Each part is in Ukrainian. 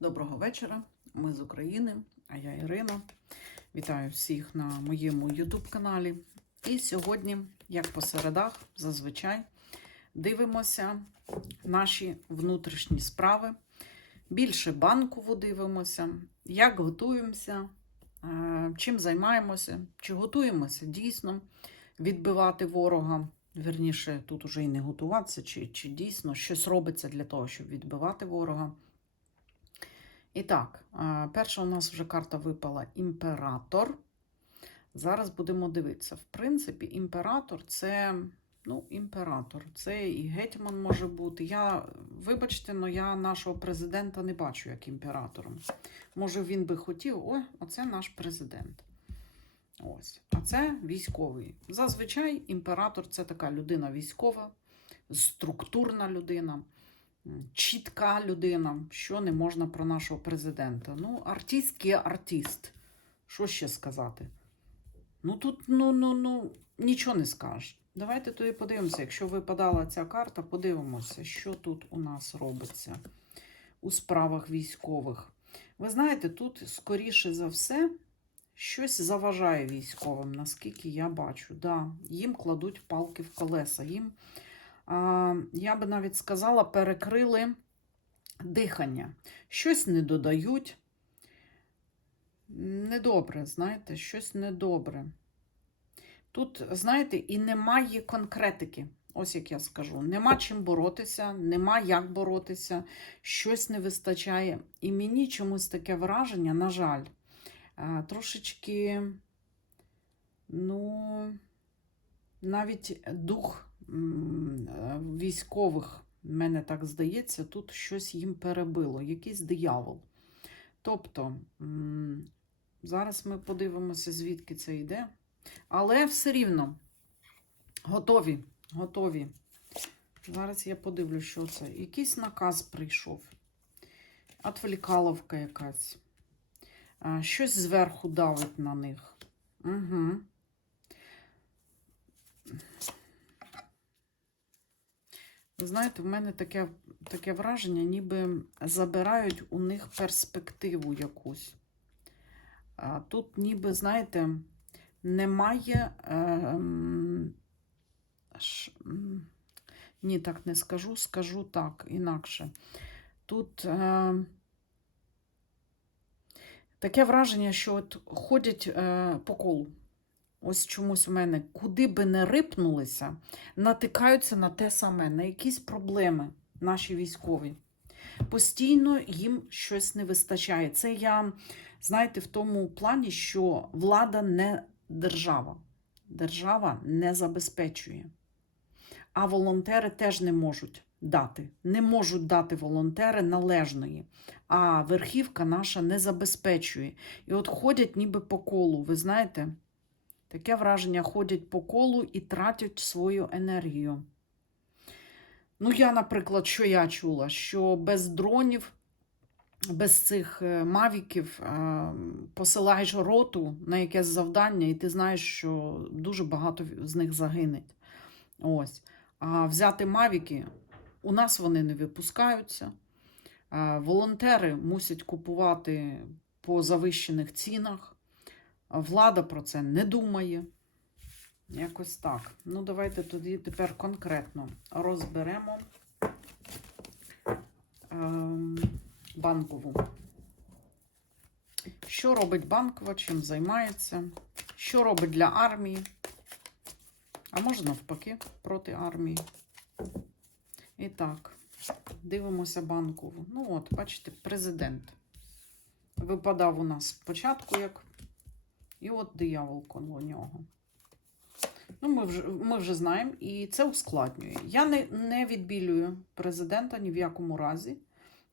Доброго вечора. Ми з України, а я Ірина. Вітаю всіх на моєму YouTube каналі. І сьогодні, як по середах, зазвичай дивимося наші внутрішні справи. Більше банкову дивимося, як готуємося, е, чим займаємося, чи готуємося дійсно відбивати ворога. Вірніше, тут уже і не готуватися, чи, чи дійсно щось робиться для того, щоб відбивати ворога. І так, е, перша у нас вже карта випала імператор. Зараз будемо дивитися. В принципі, імператор це ну, імператор. Це і гетьман може бути. Я, вибачте, але я нашого президента не бачу як імператором. Може, він би хотів, ой, оце наш президент. Ось. А це військовий. Зазвичай імператор це така людина військова, структурна людина чітка людина, що не можна про нашого президента. Ну, артист є артист. Що ще сказати? Ну тут ну, ну, ну, нічого не скажеш. Давайте тоді подивимося. Якщо випадала ця карта, подивимося, що тут у нас робиться у справах військових. Ви знаєте, тут, скоріше за все, щось заважає військовим, наскільки я бачу. Да, їм кладуть палки в колеса. Їм я би навіть сказала, перекрили дихання. Щось не додають. Недобре, знаєте, щось недобре. Тут, знаєте, і немає конкретики. Ось як я скажу. Нема чим боротися, нема як боротися, щось не вистачає. І мені чомусь таке враження, на жаль, е, трошечки, ну, навіть дух військових, мене так здається, тут щось їм перебило, якийсь диявол. Тобто, зараз ми подивимося, звідки це йде. Але все рівно готові, готові. Зараз я подивлюсь, що це. Якийсь наказ прийшов. Отвлікаловка якась. Щось зверху давить на них. Угу. Знаєте, в мене таке, таке враження, ніби забирають у них перспективу якусь. Тут, ніби, знаєте, немає. Е, ні, так не скажу, скажу так, інакше. Тут е, таке враження, що от ходять е, по колу. Ось чомусь в мене, куди би не рипнулися, натикаються на те саме, на якісь проблеми наші військові. Постійно їм щось не вистачає. Це я, знаєте, в тому плані, що влада не держава. Держава не забезпечує. А волонтери теж не можуть дати. Не можуть дати волонтери належної. А верхівка наша не забезпечує. І от ходять ніби по колу. Ви знаєте, таке враження ходять по колу і тратять свою енергію. Ну, я, наприклад, що я чула, що без дронів, без цих е, мавіків посилаєш роту на якесь завдання, і ти знаєш, що дуже багато з них загине. Ось. А взяти мавіки, у нас вони не випускаються. Волонтери мусять купувати по завищених цінах. Влада про це не думає. Якось так. Ну, давайте тоді тепер конкретно розберемо ем, банкову. Що робить банкова, чим займається? Що робить для армії? А може навпаки, проти армії. І так, дивимося банкову. Ну от, бачите, президент. Випадав у нас спочатку як. І от диявол коло нього. Ну, ми вже, ми вже знаємо, і це ускладнює. Я не, не відбілюю президента ні в якому разі.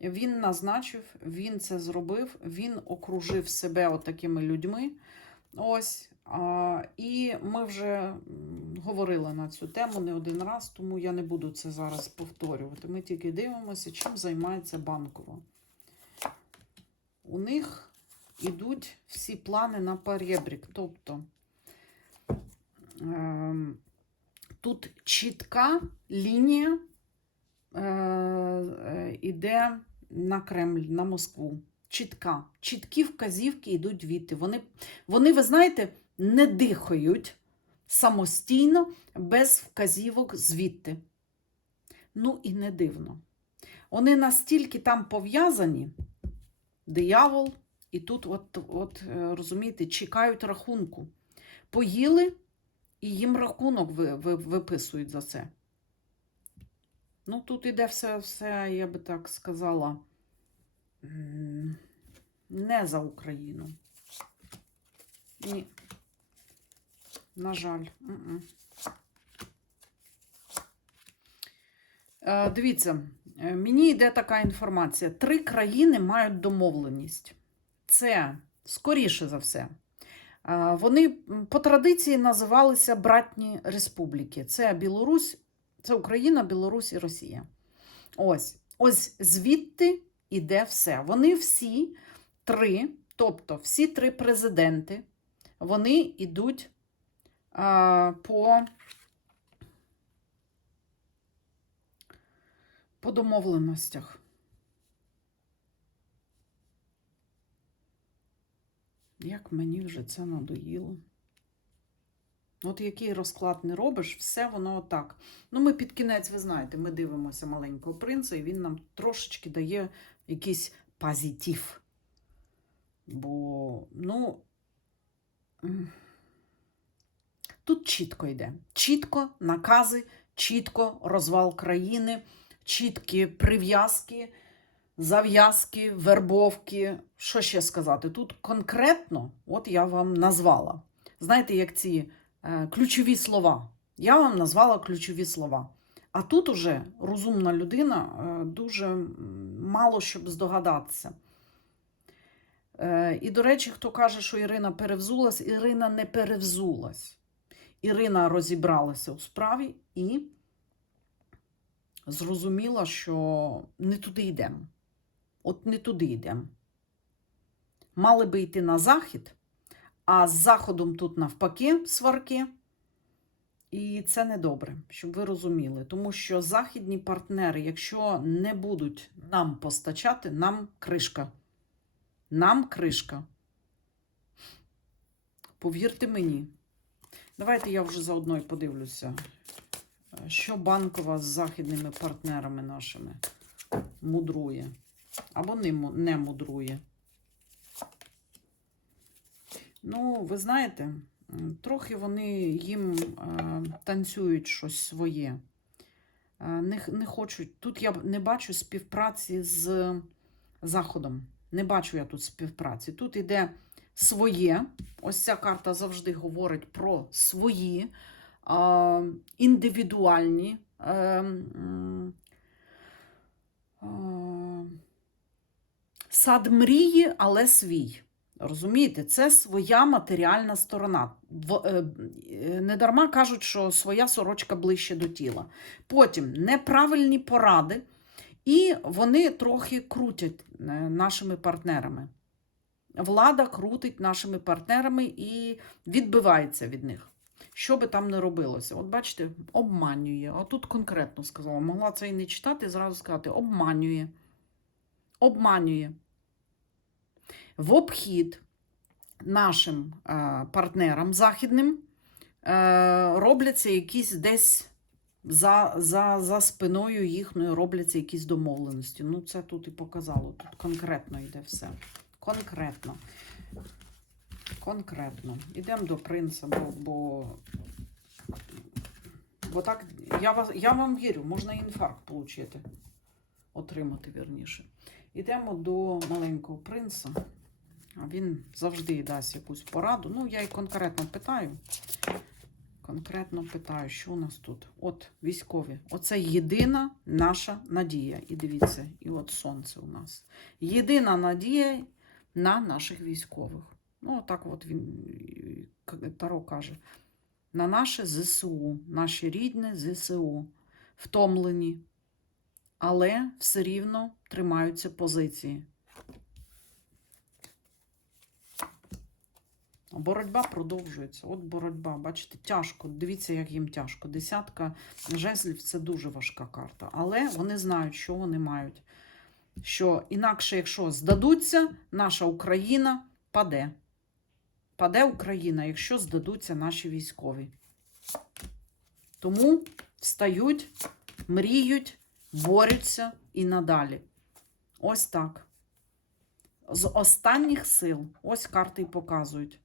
Він назначив, він це зробив, він окружив себе от такими людьми. Ось. А, і ми вже говорили на цю тему не один раз, тому я не буду це зараз повторювати. Ми тільки дивимося, чим займається банкова. У них ідуть всі плани на перебрік. Тобто ем, тут чітка лінія е, е, іде на Кремль, на Москву. Чітка. Чіткі вказівки йдуть звідти. Вони, вони, ви знаєте, не дихають самостійно, без вказівок звідти. Ну і не дивно. Вони настільки там пов'язані, диявол, і тут, от, от е, розумієте, чекають рахунку. Поїли, і їм рахунок ви, ви, виписують за це. Ну, тут іде все, все, я би так сказала, не за Україну. Ні. На жаль. Е, Дивіться, е, мені йде така інформація. Три країни мають домовленість. Це скоріше за все. Вони по традиції називалися братні республіки. Це Білорусь, це Україна, Білорусь і Росія. Ось, ось звідти іде все. Вони всі три, тобто всі три президенти, вони йдуть по, по домовленостях. Як мені вже це надоїло. От який розклад не робиш, все воно отак. Ну, ми під кінець, ви знаєте, ми дивимося маленького принца, і він нам трошечки дає якийсь позитив. Бо, ну, тут чітко йде. Чітко накази, чітко розвал країни, чіткі прив'язки, зав'язки, вербовки. Що ще сказати? Тут конкретно, от я вам назвала. Знаєте, як ці е, ключові слова. Я вам назвала ключові слова. А тут уже розумна людина е, дуже мало щоб здогадатися. Е, І, до речі, хто каже, що Ірина перевзулась, Ірина не перевзулась. Ірина розібралася у справі і зрозуміла, що не туди йдемо. От не туди йдемо. Мали би йти на захід, а з заходом тут навпаки сварки. І це недобре, щоб ви розуміли. Тому що західні партнери, якщо не будуть нам постачати, нам кришка. Нам кришка. Повірте мені. Давайте я вже заодно і подивлюся, що банкова з західними партнерами нашими мудрує. Або не, мудрує. Ну, ви знаєте, трохи вони їм е, танцюють щось своє. Е, не, не хочуть. Тут я не бачу співпраці з Заходом. Не бачу я тут співпраці. Тут іде своє. Ось ця карта завжди говорить про свої е, індивідуальні. Е, е, сад мрії, але свій. Розумієте, це своя матеріальна сторона. Е, е, не дарма кажуть, що своя сорочка ближче до тіла. Потім неправильні поради, і вони трохи крутять е, нашими партнерами. Влада крутить нашими партнерами і відбивається від них. Що би там не робилося. От бачите, обманює. А тут конкретно сказала. Могла це і не читати, зразу сказати: обманює. Обманює в обхід нашим е, партнерам західним е, робляться якісь десь за, за, за спиною їхньої робляться якісь домовленості. Ну, це тут і показало. Тут конкретно йде все. Конкретно. Конкретно. Ідемо до принца, бо, бо, бо так, я, вас, я вам вірю, можна інфаркт отримати. Отримати, вірніше. Ідемо до маленького принца. Він завжди дасть якусь пораду. Ну, я і конкретно питаю. Конкретно питаю, що у нас тут? От військові. Оце єдина наша надія. І дивіться, і от сонце у нас. Єдина надія на наших військових. Ну, так от він е, Таро каже. На наше ЗСУ, наші рідне ЗСУ, втомлені, але все рівно тримаються позиції. Боротьба продовжується. От боротьба, бачите, тяжко. Дивіться, як їм тяжко. Десятка жезлів це дуже важка карта. Але вони знають, що вони мають. що інакше, якщо здадуться, наша Україна паде. Паде Україна, якщо здадуться наші військові. Тому встають, мріють, борються і надалі. Ось так. З останніх сил, ось карти й показують.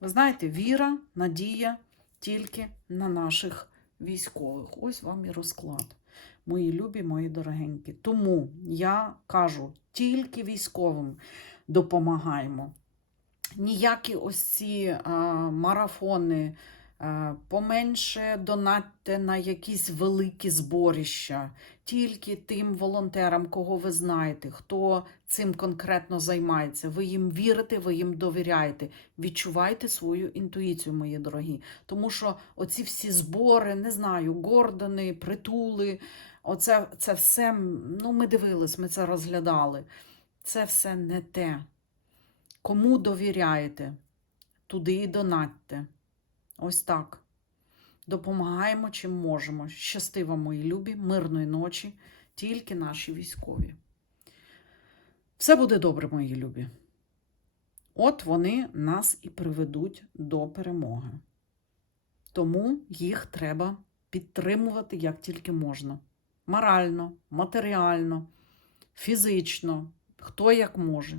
Ви знаєте, віра, надія тільки на наших військових. Ось вам і розклад. Мої любі, мої дорогенькі. Тому я кажу, тільки військовим допомагаємо. Ніякі ось ці а, марафони, а, поменше донатьте на якісь великі зборища, тільки тим волонтерам, кого ви знаєте, хто цим конкретно займається. Ви їм вірите, ви їм довіряєте. Відчувайте свою інтуїцію, мої дорогі. Тому що оці всі збори, не знаю, гордони, притули, оце це все, ну, ми дивились, ми це розглядали. Це все не те. Кому довіряєте, туди і донатьте. Ось так. Допомагаємо, чим можемо. Щасти мої любі, мирної ночі, тільки наші військові. Все буде добре, мої любі. От вони нас і приведуть до перемоги. Тому їх треба підтримувати як тільки можна. Морально, матеріально, фізично, хто як може.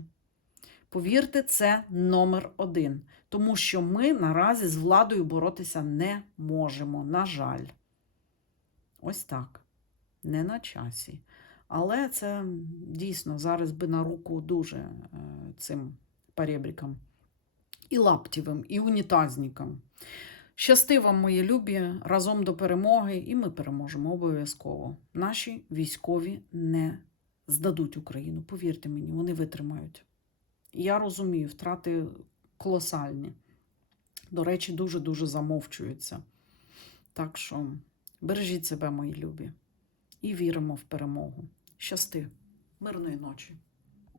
Повірте, це номер один. Тому що ми наразі з владою боротися не можемо. На жаль. Ось так. Не на часі. Але це дійсно зараз би на руку дуже е, цим перебрікам. І лаптєвим, і унітазникам. Щасти вам, мої любі, разом до перемоги, і ми переможемо обов'язково. Наші військові не здадуть Україну. Повірте мені, вони витримають. Я розумію, втрати колосальні. До речі, дуже-дуже замовчуються. Так що бережіть себе, мої любі, і віримо в перемогу. Щасти, мирної ночі!